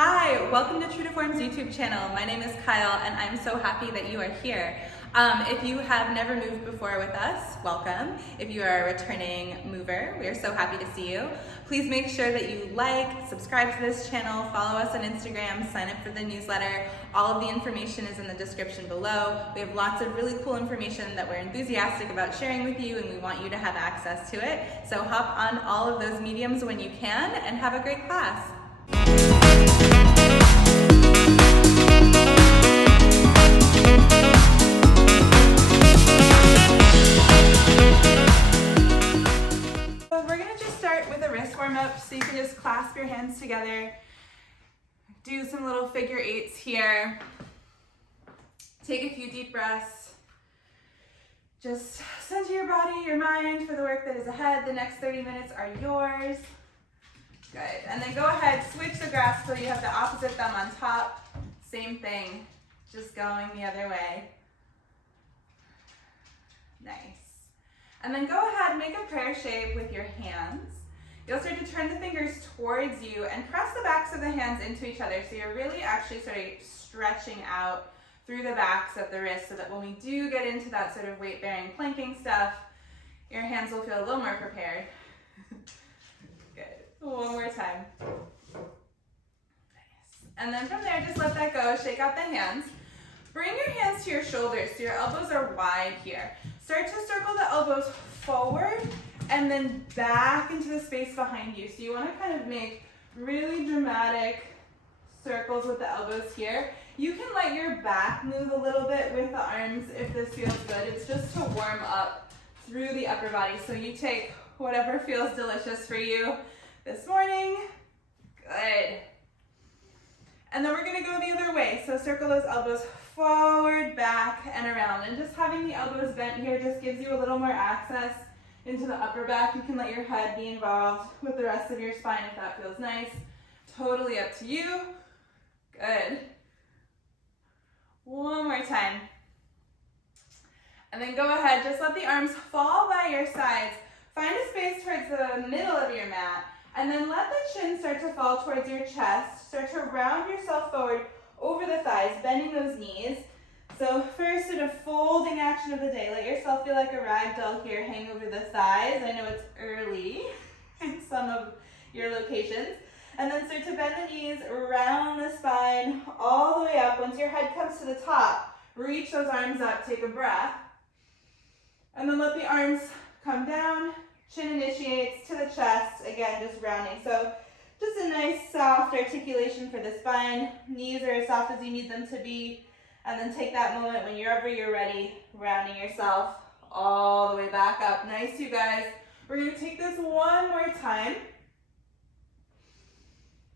Hi, welcome to True to Form's YouTube channel. My name is Kyle and I'm so happy that you are here. If you have never moved before with us, welcome. If you are a returning mover, we are so happy to see you. Please make sure that you like, subscribe to this channel, follow us on Instagram, sign up for the newsletter. All of the information is in the description below. We have lots of really cool information that we're enthusiastic about sharing with you and we want you to have access to it. So hop on all of those mediums when you can and have a great class. We're going to just start with a wrist warm up, so you can just clasp your hands together, do some little figure eights here, take a few deep breaths, just center your body, your mind for the work that is ahead. The next 30 minutes are yours. Good, and then go ahead, switch the grasp so you have the opposite thumb on top. Same thing, just going the other way. Nice. And then go ahead, make a prayer shape with your hands. You'll start to turn the fingers towards you and press the backs of the hands into each other. So you're really actually sort of stretching out through the backs of the wrists so that when we do get into that sort of weight-bearing planking stuff, your hands will feel a little more prepared. Good. One more time. Nice. And then from there, just let that go. Shake out the hands. Bring your hands to your shoulders so your elbows are wide here. Start to circle the elbows forward and then back into the space behind you. So you want to kind of make really dramatic circles with the elbows here. You can let your back move a little bit with the arms if this feels good. It's just to warm up through the upper body. So you take whatever feels delicious for you this morning. Good. And then we're going to go the other way. So circle those elbows forward, back, and around. And just having the elbows bent here just gives you a little more access into the upper back. You can let your head be involved with the rest of your spine if that feels nice. Totally up to you. Good. One more time. And then go ahead, just let the arms fall by your sides. Find a space towards the middle of your mat. And then let the chin start to fall towards your chest. Start to round yourself forward over the thighs, bending those knees. So first sort of folding action of the day. Let yourself feel like a rag doll here, hang over the thighs. I know it's early in some of your locations. And then start to bend the knees, round the spine, all the way up. Once your head comes to the top, reach those arms up, take a breath. And then let the arms come down. Chin initiates to the chest, again, just rounding. So just a nice soft articulation for the spine. Knees are as soft as you need them to be. And then take that moment whenever you're ready, rounding yourself all the way back up. Nice, you guys. We're going to take this one more time.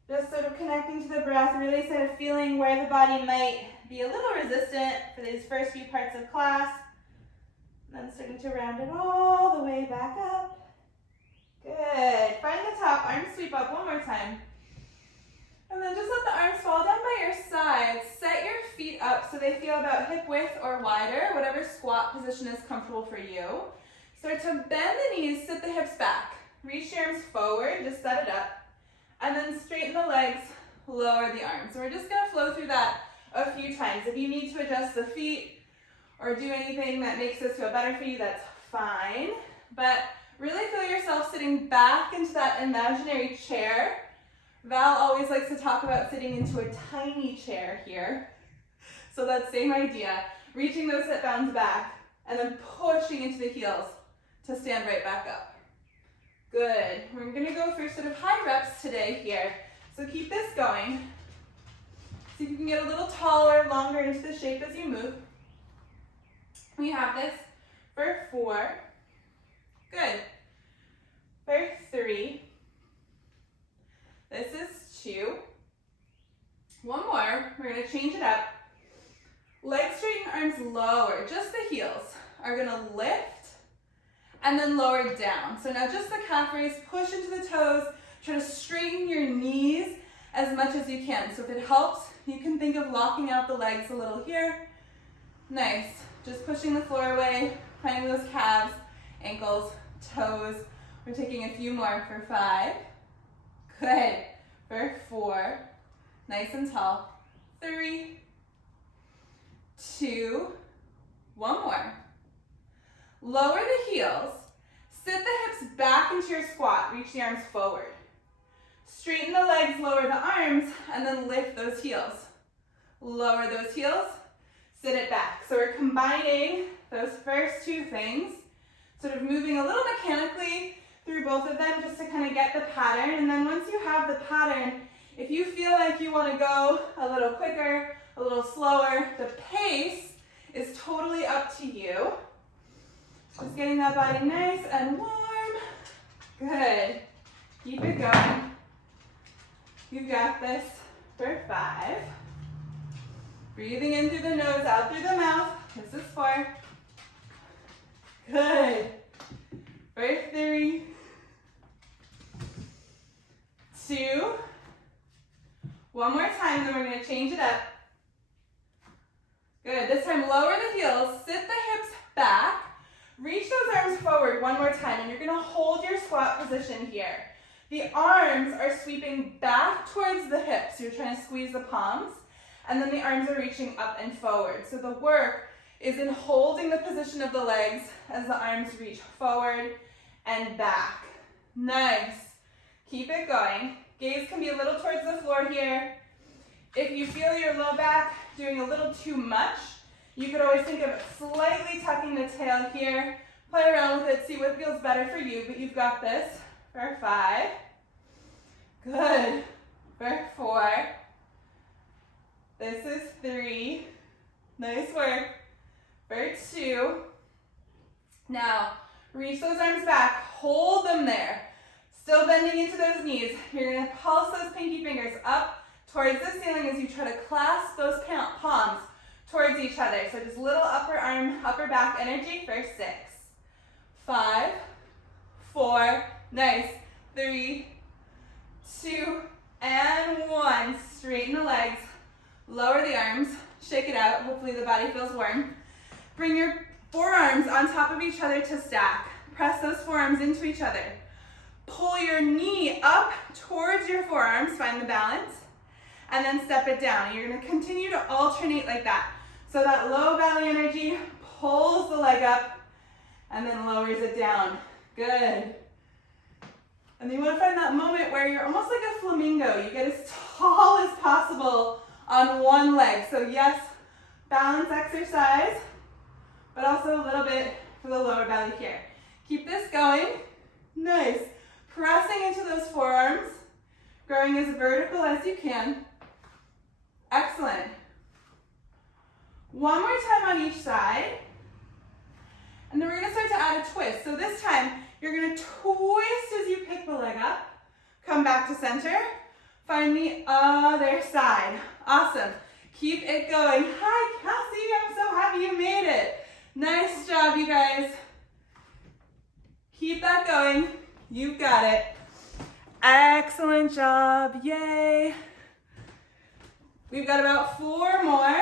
Just sort of connecting to the breath, really sort of feeling where the body might be a little resistant for these first few parts of class. And then starting to round it all the way back up. Good. Find the top, arms sweep up one more time. And then just let the arms fall down by your sides. Set your feet up so they feel about hip width or wider, whatever squat position is comfortable for you. Start to bend the knees, sit the hips back. Reach your arms forward, just set it up. And then straighten the legs, lower the arms. So we're just gonna flow through that a few times. If you need to adjust the feet or do anything that makes this feel better for you, that's fine. But really feel yourself sitting back into that imaginary chair. Val always likes to talk about sitting into a tiny chair here. So that same idea, reaching those sit bones back and then pushing into the heels to stand right back up. Good. We're going to go for sort of high reps today here. So keep this going. See if you can get a little taller, longer into the shape as you move. We have this for 4. Good. For 3. This is 2. One more. We're going to change it up. Legs straighten, arms lower. Just the heels are going to lift and then lower down. So now just the calf raise, push into the toes. Try to straighten your knees as much as you can. So if it helps, you can think of locking out the legs a little here. Nice. Just pushing the floor away, finding those calves, ankles, toes. We're taking a few more for 5. Good. For 4. nice and tall. 3, 2, one more. Lower the heels. Sit the hips back into your squat. Reach the arms forward. Straighten the legs, lower the arms, and then lift those heels. Lower those heels, sit it back. So we're combining those first two things, sort of moving a little mechanically through both of them just to kind of get the pattern. And then once you have the pattern, if you feel like you want to go a little quicker, a little slower, the pace is totally up to you. Just getting that body nice and warm. Good. Keep it going. You got this for 5. Breathing in through the nose, out through the mouth. This is 4. Good. For 3, 2. One more time, then we're going to change it up. Good. This time, lower the heels, sit the hips back, reach those arms forward one more time, and you're going to hold your squat position here. The arms are sweeping back towards the hips. You're trying to squeeze the palms, and then the arms are reaching up and forward. So the work is in holding the position of the legs as the arms reach forward and back. Nice. Keep it going. Gaze can be a little towards the floor here. If you feel your low back doing a little too much, you could always think of slightly tucking the tail here. Play around with it, see what feels better for you, but you've got this. For 5. Good. For 4. This is 3. Nice work. For 2. Now, reach those arms back. Hold them there. Still bending into those knees. You're going to pulse those pinky fingers up towards the ceiling as you try to clasp those palms towards each other. So just little upper arm, upper back energy for 6. 5, 4, nice. 3, 2, and 1. Straighten the legs, lower the arms, shake it out. Hopefully the body feels warm. Bring your forearms on top of each other to stack. Press those forearms into each other. Pull your knee up towards your forearms, find the balance, and then step it down. You're going to continue to alternate like that. So that low belly energy pulls the leg up and then lowers it down. Good. And then you want to find that moment where you're almost like a flamingo. You get as tall as possible on one leg. So yes, balance exercise, but also a little bit for the lower belly here. Keep this going. Nice. Pressing into those forearms, growing as vertical as you can. Excellent. One more time on each side. And then we're going to start to add a twist. So this time, you're going to twist as you pick the leg up. Come back to center. Find the other side. Awesome. Keep it going. Hi, Cassie. I'm so happy you made it. Nice job, you guys. Keep that going. You've got it. Excellent job. Yay. We've got about 4 more.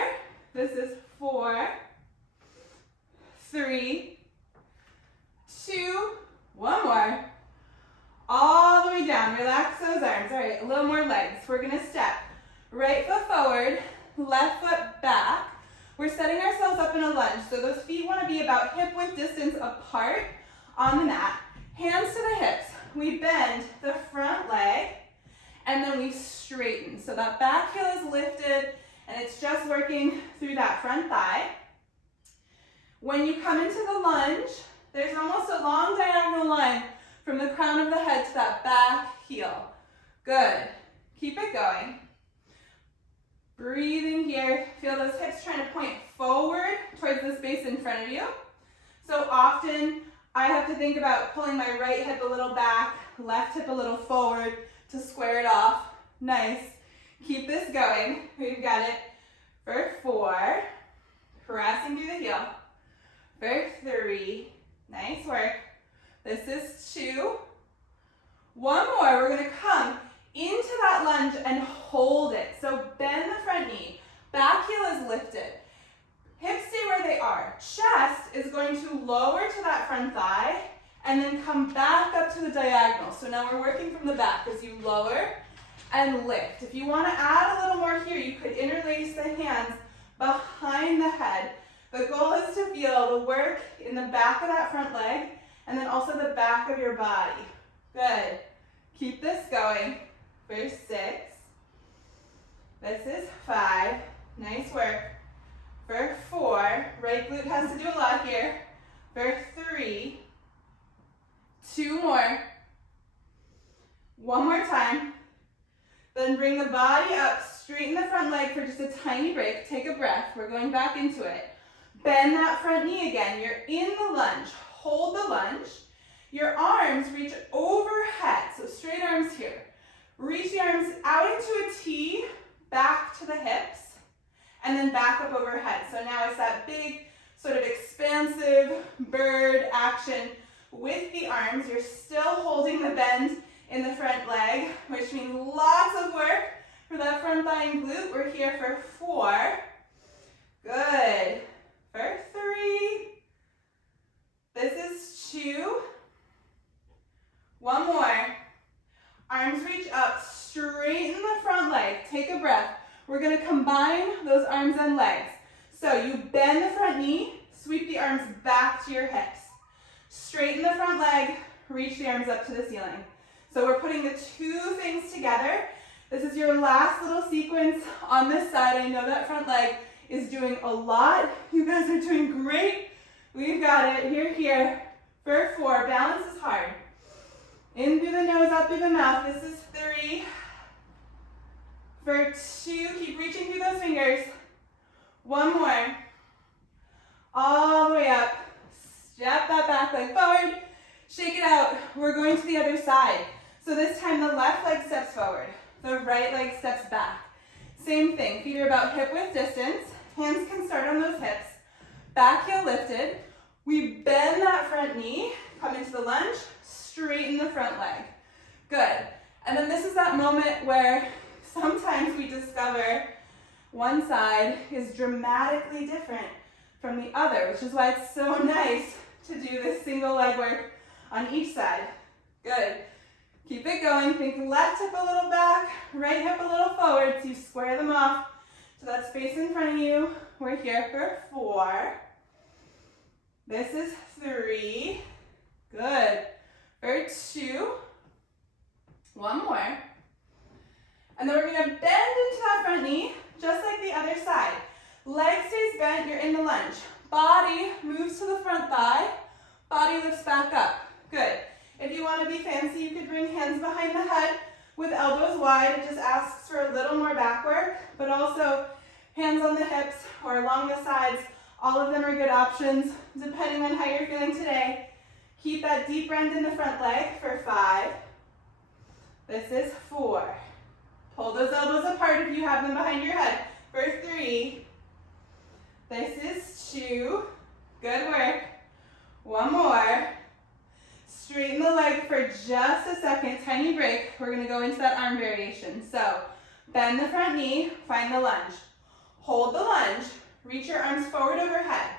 This is 4, 3, 2, one more. All the way down. Relax those arms. All right, a little more legs. We're going to step right foot forward, left foot back. We're setting ourselves up in a lunge. So those feet want to be about hip width distance apart on the mat. Hands to the hips. We bend the front leg and then we straighten. So that back heel is lifted and it's just working through that front thigh. When you come into the lunge, there's almost a long diagonal line from the crown of the head to that back heel. Good. Keep it going. Breathing here. Feel those hips trying to point forward towards the space in front of you. So often I have to think about pulling my right hip a little back, left hip a little forward to square it off. Nice. Keep this going. We've got it for 4. Pressing through the heel. For 3. Nice work. This is 2. One more. We're going to come into that lunge and hold it. So bend the front knee. Back heel is lifted. Hips stay where they are. Chest is going to lower to that front thigh and then come back up to the diagonal. So now we're working from the back as you lower and lift. If you want to add a little more you could interlace the hands behind the head. The goal is to feel the work in the back of that front leg and then also the back of your body. Good. Keep this going for 6. This is 5. Nice work. For 4, right glute has to do a lot here. For 3, 2 more. 1 more time. Then bring the body up, straighten the front leg for just a tiny break. Take a breath. We're going back into it. Bend that front knee again. You're in the lunge. Hold the lunge. Your arms reach overhead, so straight arms here. Reach the arms out into a T, back to the hips, and then back up overhead. So now it's that big sort of expansive bird action with the arms. You're still holding the bend in the front leg, which means lots of work for that front thigh and glute. We're here for 4. Good. For 3. This is 2. 1 more. Arms reach up, straighten the front leg. Take a breath. We're going to combine those arms and legs. So you bend the front knee, sweep the arms back to your hips. Straighten the front leg, reach the arms up to the ceiling. So we're putting the 2 things together. This is your last little sequence on this side. I know that front leg is doing a lot. You guys are doing great. We've got it. Here. For 4, balance is hard. In through the nose, out through the mouth. This is 3. For 2, keep reaching through those fingers. 1 more. All the way up. Step that back leg forward. Shake it out. We're going to the other side. So this time the left leg steps forward. The right leg steps back. Same thing. Feet are about hip width distance. Hands can start on those hips. Back heel lifted. We bend that front knee. Come into the lunge. Straighten the front leg. Good. And then this is that moment where sometimes we discover one side is dramatically different from the other, which is why it's so nice to do this single leg work on each side. Good. Keep it going. Think left hip a little back, right hip a little forward, so you square them off to that space in front of you. We're here for 4. This is 3. Good. For 2. 1 more. And then we're going to bend into that front knee, just like the other side. Leg stays bent, you're in the lunge. Body moves to the front thigh. Body lifts back up. Good. If you want to be fancy, you could bring hands behind the head with elbows wide. It just asks for a little more back work, but also hands on the hips or along the sides. All of them are good options, depending on how you're feeling today. Keep that deep bend in the front leg for 5. This is 4. Pull those elbows apart if you have them behind your head for 3. This is 2. Good work. 1 more. Straighten the leg for just a second. Tiny break. We're going to go into that arm variation. So bend the front knee. Find the lunge. Hold the lunge. Reach your arms forward overhead.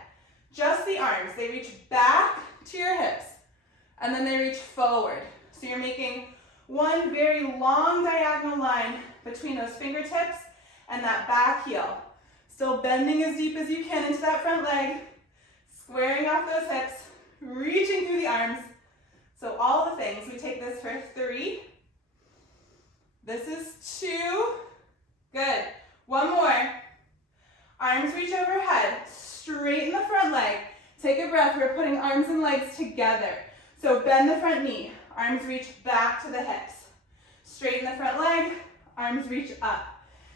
Just the arms. They reach back to your hips. And then they reach forward. So you're making one very long diagonal line between those fingertips and that back heel. Still bending as deep as you can into that front leg. Squaring off those hips. Reaching through the arms. So all the things. We take this for 3. This is 2. Good. 1 more. Arms reach overhead. Straighten the front leg. Take a breath. We're putting arms and legs together. So bend the front knee. Arms reach back to the hips. Straighten the front leg. Arms reach up.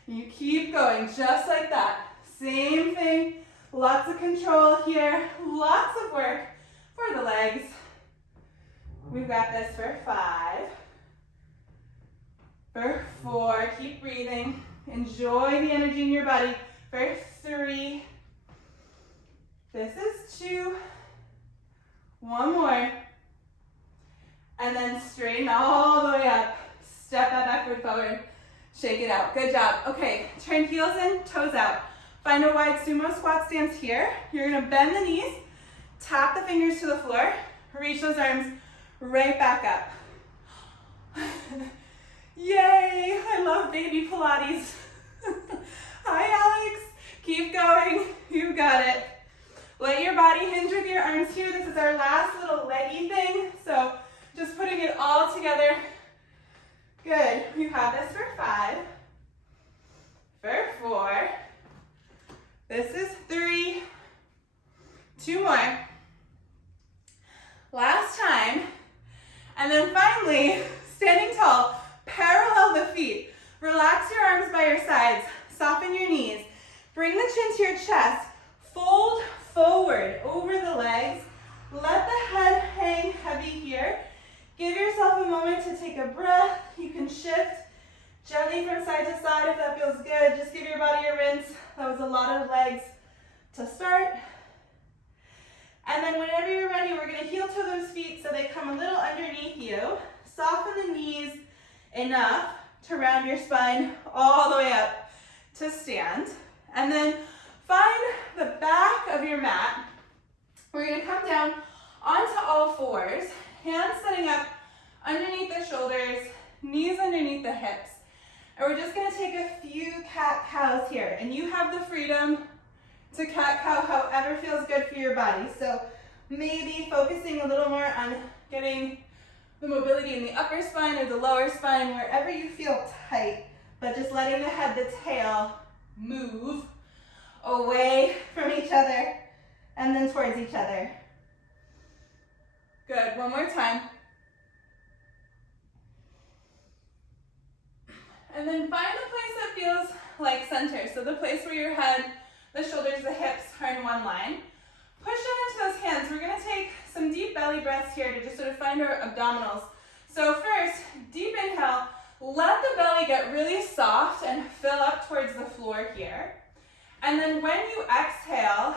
You keep going just like that. Same thing. Lots of control here. Lots of work for the legs. We've got this for 5. For 4. Keep breathing. Enjoy the energy in your body. For 3. This is 2. 1 more. And then straighten all the way up. Step that backward forward. Shake it out. Good job. Okay, turn heels in, toes out. Find a wide sumo squat stance here. You're going to bend the knees, tap the fingers to the floor, reach those arms right back up. Yay! I love baby Pilates. Good. You have this for 5, for 4. This is 3. 2 more. Last time. And then finally, standing tall, parallel the feet. Relax your arms by your sides. Soften your knees. Bring the chin to your chest. Fold forward over the legs. Let the head hang heavy here. Give yourself a moment to take a breath. You can shift gently from side to side if that feels good. Just give your body a rinse. That was a lot of legs to start. And then whenever you're ready, we're going to heel toe those feet so they come a little underneath you. Soften the knees enough to round your spine all the way up to stand. And then find the back of your mat. We're going to come down onto all fours, hands setting up underneath the shoulders, knees underneath the hips. And we're just going to take a few cat-cows here. And you have the freedom to cat-cow however feels good for your body. So maybe focusing a little more on getting the mobility in the upper spine or the lower spine, wherever you feel tight, but just letting the head, the tail move away from each other and then towards each other. Good, one more time. And then find the place that feels like center. So the place where your head, the shoulders, the hips are in one line. Push down into those hands. We're going to take some deep belly breaths here to just sort of find our abdominals. So first, deep inhale. Let the belly get really soft and fill up towards the floor here. And then when you exhale,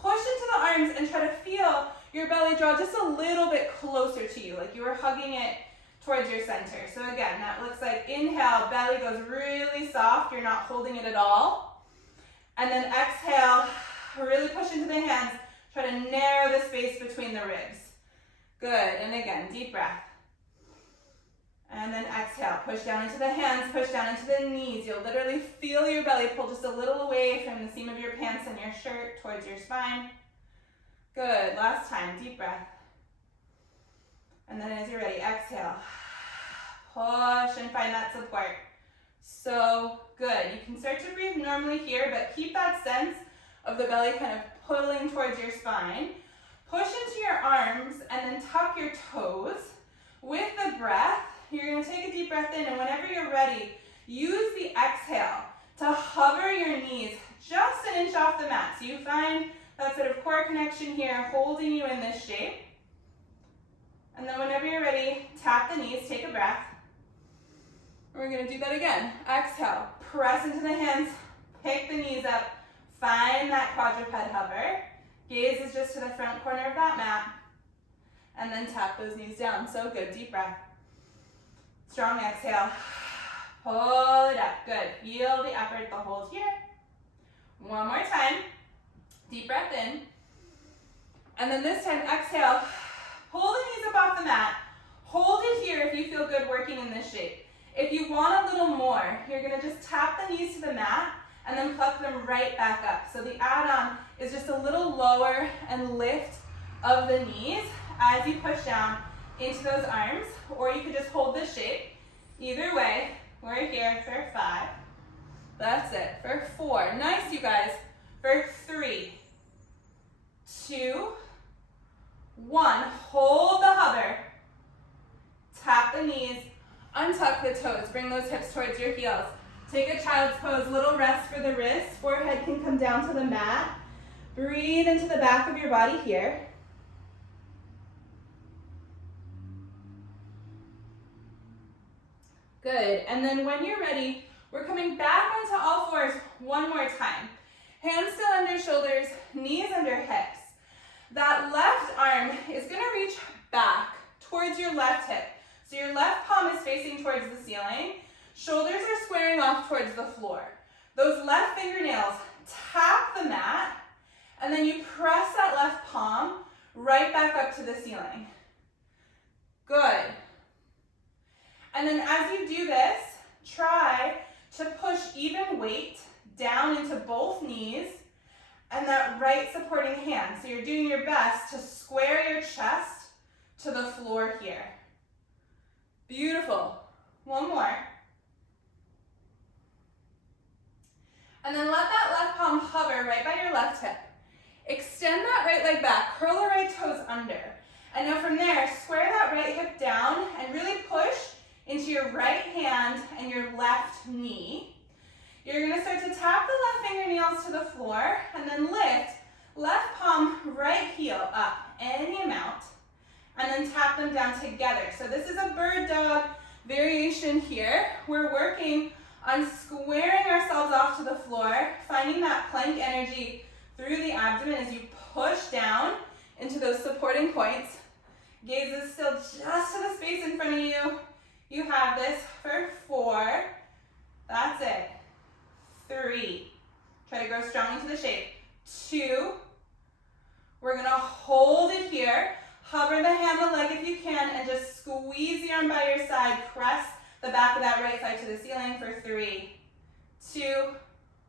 push into the arms and try to feel your belly draw just a little bit closer to you, like you were hugging it towards your center. So again, that looks like inhale, belly goes really soft. You're not holding it at all. And then exhale, really push into the hands. Try to narrow the space between the ribs. Good, and again, deep breath. And then exhale, push down into the hands, push down into the knees. You'll literally feel your belly pull just a little away from the seam of your pants and your shirt towards your spine. Good, last time, deep breath. And then as you're ready, exhale. Push and find that support. So good. You can start to breathe normally here, but keep that sense of the belly kind of pulling towards your spine. Push into your arms and then tuck your toes. With the breath, you're going to take a deep breath in, and whenever you're ready, use the exhale to hover your knees just an inch off the mat. So you find that sort of core connection here, holding you in this shape. And then whenever you're ready, tap the knees, take a breath. We're going to do that again. Exhale, press into the hands, pick the knees up, find that quadruped hover. Gaze is just to the front corner of that mat. And then tap those knees down. So good, deep breath. Strong exhale. Pull it up, good. Feel the effort, the hold here. One more time. Deep breath in. And then this time, exhale. Pull the knees up off the mat. Hold it here if you feel good working in this shape. If you want a little more, you're going to just tap the knees to the mat and then pluck them right back up. So the add-on is just a little lower and lift of the knees as you push down into those arms, or you could just hold this shape. Either way, we're here for 5. That's it. For 4. Nice, you guys. For 3, 2, 1. Hold the hover. Tap the knees. Untuck the toes. Bring those hips towards your heels. Take a child's pose. Little rest for the wrists. Forehead can come down to the mat. Breathe into the back of your body here. Good. And then when you're ready, we're coming back onto all fours one more time. Hands still under shoulders, knees under hips. That left arm is going to reach back towards your left hip. So your left palm is facing towards the ceiling. Shoulders are squaring off towards the floor. Those left fingernails tap the mat, and then you press that left palm right back up to the ceiling. Good. And then as you do this, try to push even weight down into both knees and that right supporting hand. So you're doing your best to square your chest to the floor here. Beautiful. One more. And then let that left palm hover right by your left hip. Extend that right leg back, curl the right toes under. And now from there, square that right hip down and really push into your right hand and your left knee. You're gonna start to tap the left fingernails to the floor and then lift left palm, right heel up any amount, and then tap them down together. So this is a bird dog variation here. We're working on squaring ourselves off to the floor, finding that plank energy through the abdomen as you push down into those supporting points. Gaze is still just to the space in front of you. You have this for 4. That's it. 3. Try to grow strong into the shape. 2. We're gonna hold it here. Hover the hand, the leg if you can, and just squeeze the arm by your side. Press the back of that right side to the ceiling for 3, 2,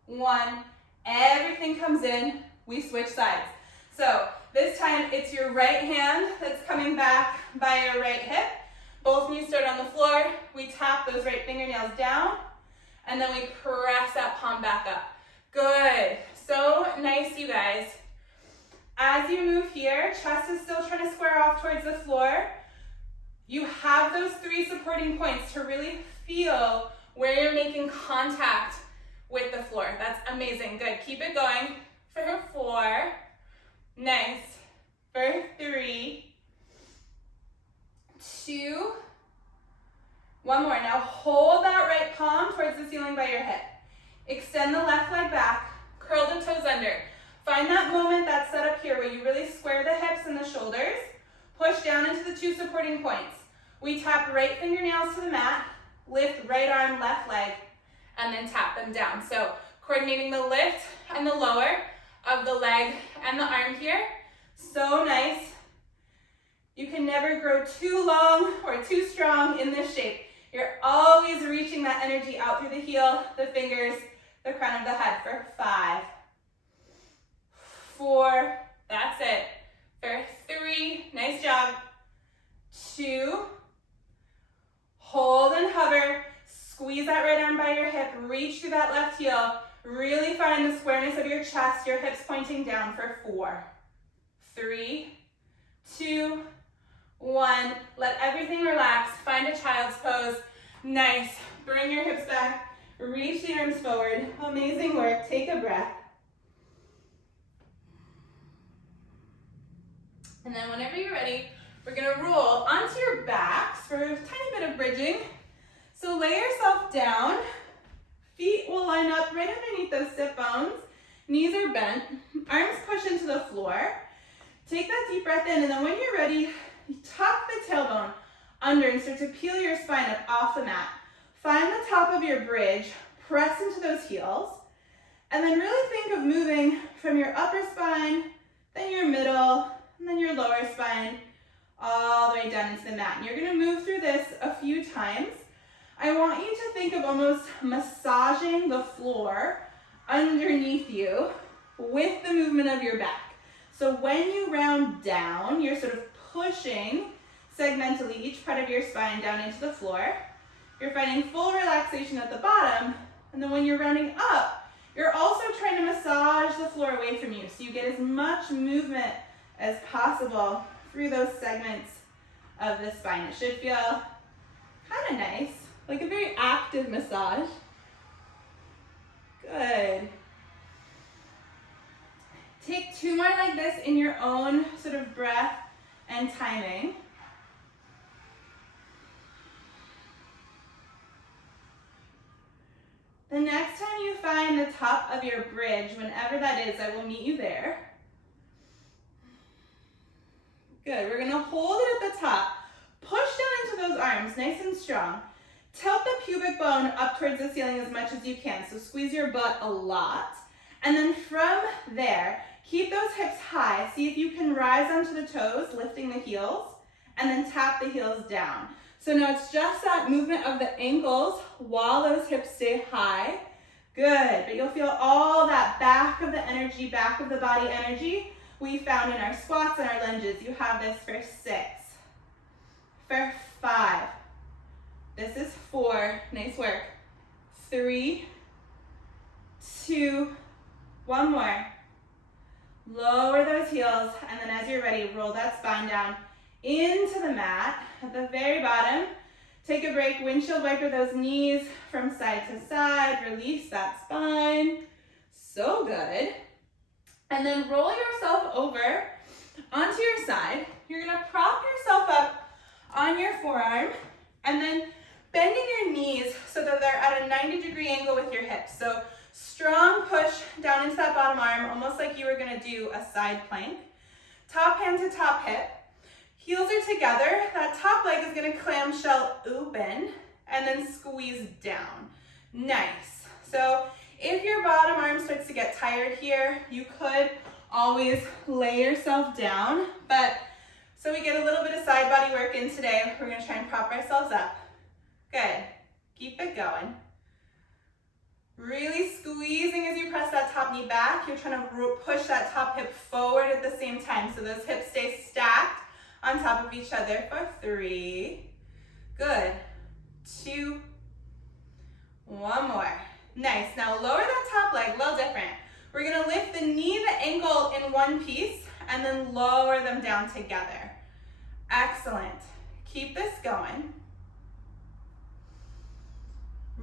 1. Everything comes in. We switch sides. So this time it's your right hand that's coming back by your right hip. Both knees start on the floor. We tap those right fingernails down, and then we press that palm back up. Good. So nice, you guys. As you move here, chest is still trying to square off towards the floor. You have those 3 supporting points to really feel where you're making contact with the floor. That's amazing. Good. Keep it going for 4. Nice. For 3, 2, 1 more. Now hold that right palm towards the ceiling by your hip. Extend the left leg back. Curl the toes under. Find that moment that's set up here where you really square the hips and the shoulders. Push down into the 2 supporting points. We tap right fingernails to the mat. Lift right arm, left leg, and then tap them down. So coordinating the lift and the lower of the leg and the arm here. So nice. You can never grow too long or too strong in this shape. You're always reaching that energy out through the heel, the fingers, the crown of the head for 5, 4, that's it. For 3, nice job. 2, hold and hover. Squeeze that right arm by your hip. Reach through that left heel. Really find the squareness of your chest, your hips pointing down for 4, 3, 2, 1. Let everything relax. Find a child's pose. Nice. Bring your hips back. Reach the arms forward. Amazing work. Take a breath. And then whenever you're ready, we're gonna roll onto your backs for a tiny bit of bridging. So lay yourself down. Feet will line up right underneath those sit bones. Knees are bent. Arms push into the floor. Take that deep breath in, and then when you're ready, tuck the tailbone under and start to peel your spine up off the mat. Find the top of your bridge. Press into those heels. And then really think of moving from your upper spine, then your middle, and then your lower spine, all the way down into the mat. And you're gonna move through this a few times. I want you to think of almost massaging the floor underneath you with the movement of your back. So when you round down, you're sort of pushing segmentally each part of your spine down into the floor. You're finding full relaxation at the bottom. And then when you're rounding up, you're also trying to massage the floor away from you so you get as much movement as possible through those segments of the spine. It should feel kind of nice, like a very active massage. Good. Take 2 more like this in your own sort of breath and timing. The next time you find the top of your bridge, whenever that is, I will meet you there. Good, we're gonna hold it at the top. Push down into those arms, nice and strong. Tilt the pubic bone up towards the ceiling as much as you can, so squeeze your butt a lot. And then from there, keep those hips high. See if you can rise onto the toes, lifting the heels, and then tap the heels down. So now it's just that movement of the ankles while those hips stay high. Good, but you'll feel all that back of the energy, back of the body energy we found in our squats and our lunges. You have this for 6, for 5, This is 4, nice work. 3, 2, one more. Lower those heels, and then as you're ready, roll that spine down into the mat. At the very bottom, take a break, windshield wiper those knees from side to side, release that spine. So good. And then roll yourself over onto your side. You're gonna prop yourself up on your forearm, and then bending your knees so that they're at a 90-degree angle with your hips. So strong push down into that bottom arm, almost like you were gonna do a side plank. Top hand to top hip. Heels are together. That top leg is gonna clamshell open and then squeeze down. Nice. So if your bottom arm starts to get tired here, you could always lay yourself down, but so we get a little bit of side body work in today, we're gonna try and prop ourselves up. Good. Keep it going. Really squeezing as you press that top knee back. You're trying to push that top hip forward at the same time, so those hips stay stacked on top of each other for 3. Good. 2. One more. Nice. Now lower that top leg, a little different. We're gonna lift the knee, the ankle in one piece, and then lower them down together. Excellent. Keep this going.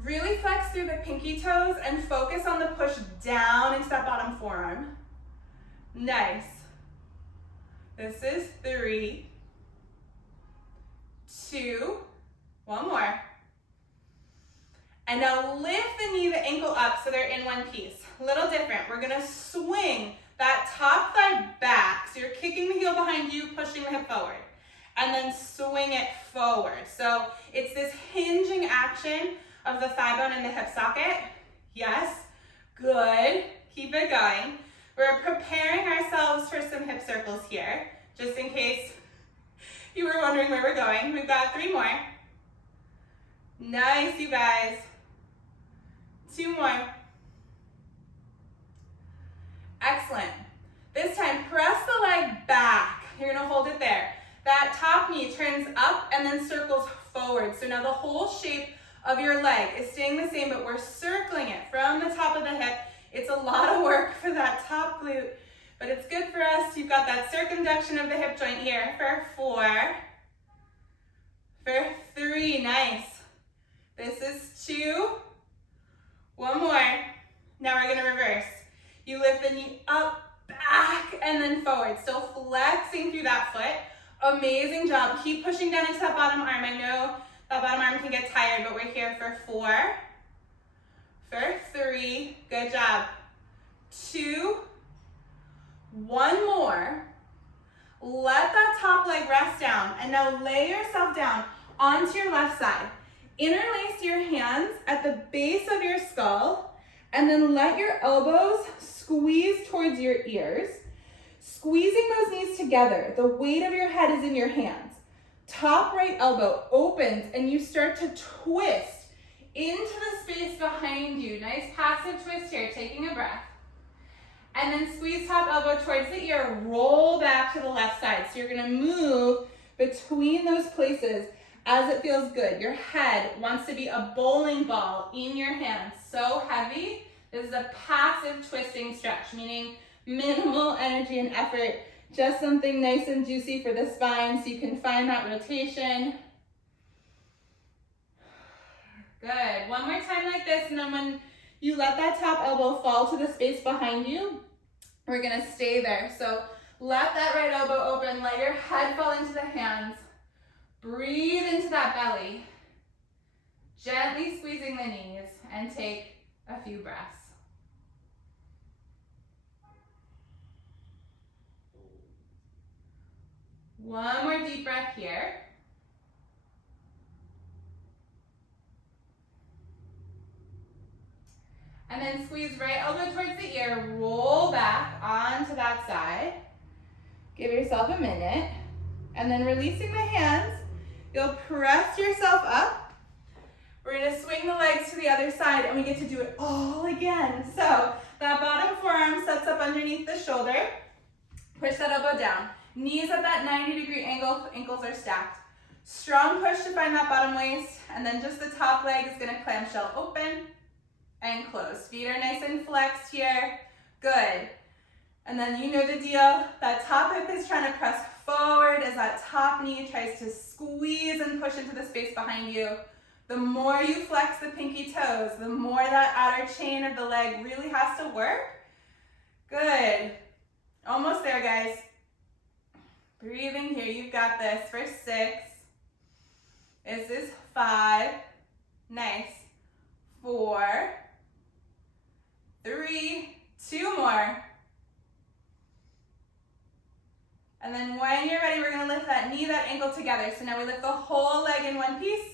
Really flex through the pinky toes and focus on the push down into that bottom forearm. Nice. This is 3, 2, one more. And now lift the knee, the ankle up so they're in one piece. A little different. We're gonna swing that top thigh back. So you're kicking the heel behind you, pushing the hip forward. And then swing it forward. So it's this hinging action of the thigh bone and the hip socket. Yes, good. Keep it going. We're preparing ourselves for some hip circles here, just in case you were wondering where we're going. We've got 3 more. Nice, you guys. 2 more. Excellent. This time, press the leg back. You're gonna hold it there. That top knee turns up and then circles forward. So now the whole shape of your leg is staying the same, but we're circling it from the top of the hip. It's a lot of work for that top glute, but it's good for us. You've got that circumduction of the hip joint here for 4, for 3, nice. This is 2, one more. Now we're gonna reverse. You lift the knee up, back, and then forward. Still flexing through that foot. Amazing job. Keep pushing down into that bottom arm. I know that bottom arm can get tired, but we're here for 4, for 3, good job. 2, one more. Let that top leg rest down, and now lay yourself down onto your left side. Interlace your hands at the base of your skull, and then let your elbows squeeze towards your ears. Squeezing those knees together, the weight of your head is in your hands. Top right elbow opens, and you start to twist into the space behind you. Nice passive twist here, taking a breath. And then squeeze top elbow towards the ear, roll back to the left side. So you're gonna move between those places as it feels good. Your head wants to be a bowling ball in your hands. So heavy. This is a passive twisting stretch, meaning minimal energy and effort. Just something nice and juicy for the spine so you can find that rotation. Good. One more time like this, and then when you let that top elbow fall to the space behind you, we're gonna stay there. So let that right elbow open, let your head fall into the hands. Breathe into that belly. Gently squeezing the knees, and take a few breaths. One more deep breath here. And then squeeze right elbow towards the ear, roll back onto that side. Give yourself a minute. And then releasing the hands, you'll press yourself up. We're gonna swing the legs to the other side, and we get to do it all again. So that bottom forearm sets up underneath the shoulder. Push that elbow down. Knees at that 90-degree angle, ankles are stacked. Strong push to find that bottom waist, and then just the top leg is gonna clamshell open and close. Feet are nice and flexed here. Good. And then you know the deal. That top hip is trying to press forward as that top knee tries to squeeze and push into the space behind you. The more you flex the pinky toes, the more that outer chain of the leg really has to work. Good. Almost there, guys. Breathing here. You've got this for 6. This is 5. Nice. 4. 3. 2 more. And then when you're ready, we're going to lift that knee, that ankle together. So now we lift the whole leg in one piece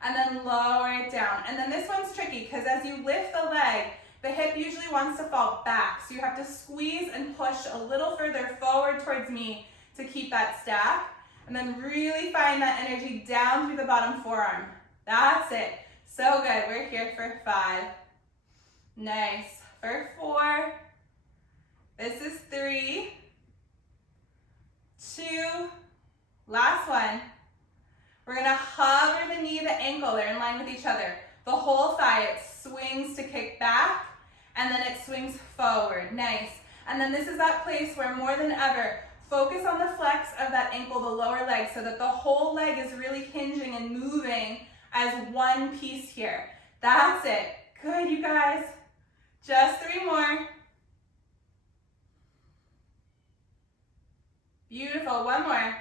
and then lower it down. And then this one's tricky because as you lift the leg, the hip usually wants to fall back. So you have to squeeze and push a little further forward towards me to keep that stack. And then really find that energy down through the bottom forearm. That's it. So good. We're here for 5. Nice. For 4. This is 3. 2. Last one. We're going to hover the knee, the ankle. They're in line with each other. The whole thigh, it swings to kick back, and then it swings forward. Nice. And then this is that place where more than ever, focus on the flex of that ankle, the lower leg, so that the whole leg is really hinging and moving as one piece here. That's it. Good, you guys. Just 3 more. Beautiful. 1 more.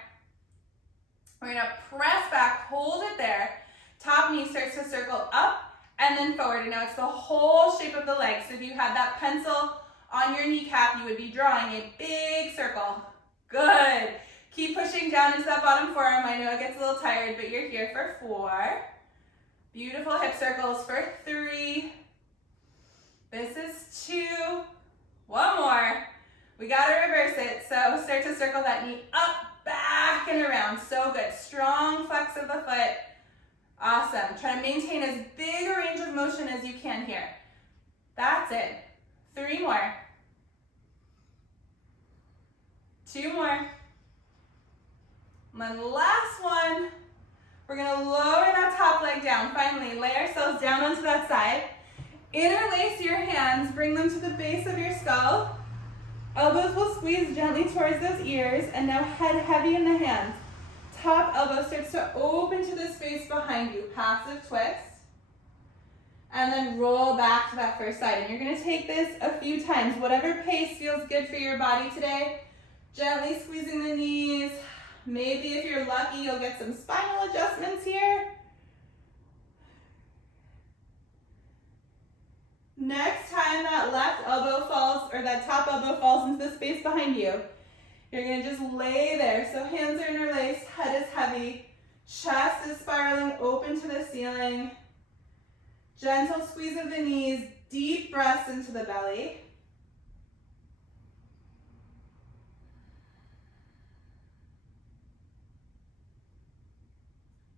We're going to press back, hold it there. Top knee starts to circle up and then forward. And now it's the whole shape of the leg. So if you had that pencil on your kneecap, you would be drawing a big circle. Good. Keep pushing down into that bottom forearm. I know it gets a little tired, but you're here for 4. Beautiful hip circles for 3. This is 2. 1 more. We got to reverse it. So start to circle that knee up, back, and around. So good. Strong flex of the foot. Awesome. Try to maintain as big a range of motion as you can here. That's it. 3 more. 2 more. And then last one. We're going to lower that top leg down. Finally, lay ourselves down onto that side. Interlace your hands. Bring them to the base of your skull. Elbows will squeeze gently towards those ears, and now head heavy in the hands. Top elbow starts to open to the space behind you. Passive twist. And then roll back to that first side. And you're going to take this a few times. Whatever pace feels good for your body today. Gently squeezing the knees. Maybe if you're lucky, you'll get some spinal adjustments here. Next time that left elbow falls, or that top elbow falls into the space behind you, you're going to just lay there. So hands are interlaced, head is heavy, chest is spiraling open to the ceiling. Gentle squeeze of the knees, deep breaths into the belly.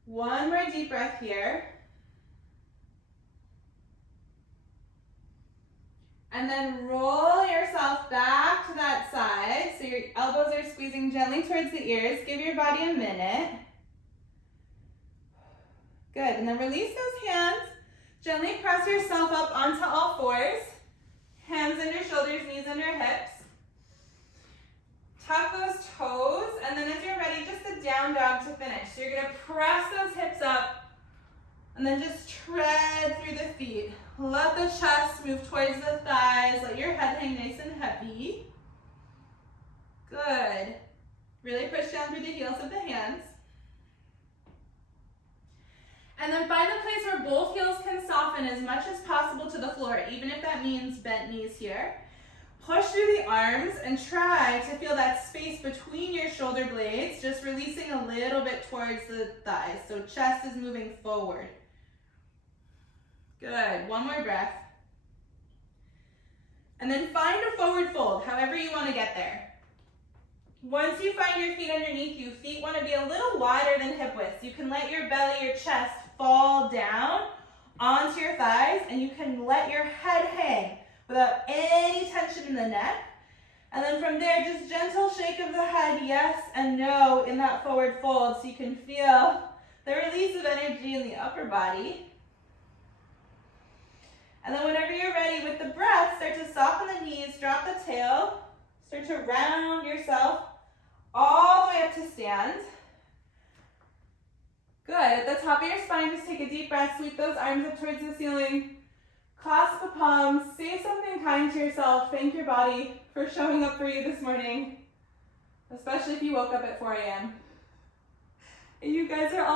One more deep breath here. And then roll yourself back to that side. So your elbows are squeezing gently towards the ears. Give your body a minute. Good. And then release those hands. Gently press yourself up onto all 4s. Hands under shoulders, knees under hips. Tuck those toes. And then as you're ready, just a down dog to finish. So you're going to press those hips up. And then just tread through the feet. Let the chest move towards the thighs. Let your head hang nice and heavy. Good. Really push down through the heels of the hands. And then find a place where both heels can soften as much as possible to the floor, even if that means bent knees here. Push through the arms and try to feel that space between your shoulder blades, just releasing a little bit towards the thighs. So chest is moving forward. Good. One more breath. And then find a forward fold, however you want to get there. Once you find your feet underneath you, feet want to be a little wider than hip width. You can let your belly, your chest fall down onto your thighs, and you can let your head hang without any tension in the neck. And then from there, just gentle shake of the head, yes and no, in that forward fold, so you can feel the upper body. And then whenever you're ready with the breath, start to soften the knees, drop the tail, start to round yourself all the way up to stand. Good. At the top of your spine, just take a deep breath, sweep those arms up towards the ceiling, clasp the palms, say something kind to yourself, thank your body for showing up for you this morning, especially if you woke up at 4 a.m. You guys are all